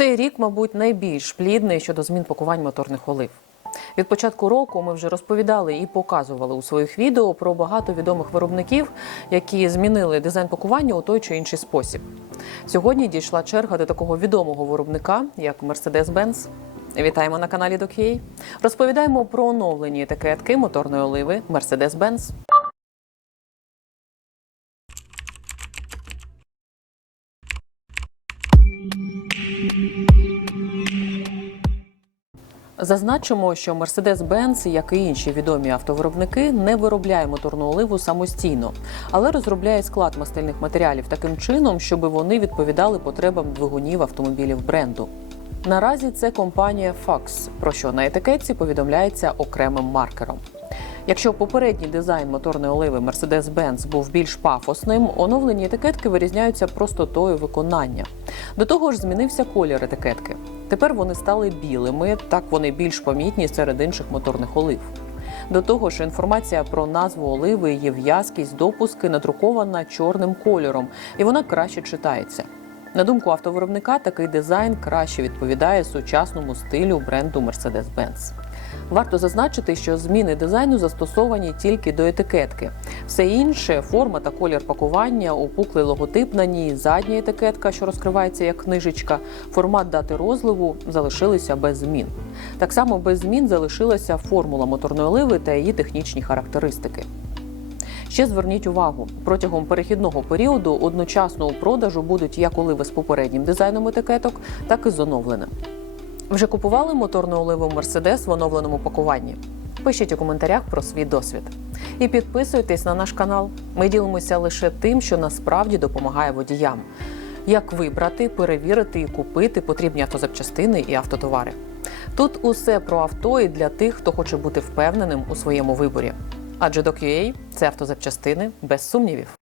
Цей рік, мабуть, найбільш плідний щодо змін пакувань моторних олив. Від початку року ми вже розповідали і показували у своїх відео про багато відомих виробників, які змінили дизайн пакування у той чи інший спосіб. Сьогодні дійшла черга до такого відомого виробника, як Mercedes-Benz. Вітаємо на каналі Док'єй. Розповідаємо про оновлені етикетки моторної оливи Mercedes-Benz. Зазначимо, що Mercedes-Benz, як і інші відомі автовиробники, не виробляє моторну оливу самостійно, але розробляє склад мастильних матеріалів таким чином, щоб вони відповідали потребам двигунів автомобілів бренду. Наразі це компанія Fox, про що на етикетці повідомляється окремим маркером. Якщо попередній дизайн моторної оливи Mercedes-Benz був більш пафосним, оновлені етикетки вирізняються простотою виконання. До того ж, змінився колір етикетки. Тепер вони стали білими, так вони більш помітні серед інших моторних олив. До того ж, інформація про назву оливи, її в'язкість, допуски надрукована чорним кольором, і вона краще читається. На думку автовиробника, такий дизайн краще відповідає сучасному стилю бренду Mercedes-Benz. Варто зазначити, що зміни дизайну застосовані тільки до етикетки. Все інше форма та колір пакування, опуклий логотип на ній, задня етикетка, що розкривається як книжечка, формат дати розливу залишилися без змін. Так само без змін залишилася формула моторної оливи та її технічні характеристики. Ще зверніть увагу, протягом перехідного періоду одночасно у продажу будуть як оливи з попереднім дизайном етикеток, так і з оновленим. Вже купували моторну оливу Mercedes в оновленому пакуванні? Пишіть у коментарях про свій досвід. І підписуйтесь на наш канал. Ми ділимося лише тим, що насправді допомагає водіям. Як вибрати, перевірити і купити потрібні автозапчастини і автотовари. Тут усе про авто і для тих, хто хоче бути впевненим у своєму виборі. Адже Doc.ua – це автозапчастини без сумнівів.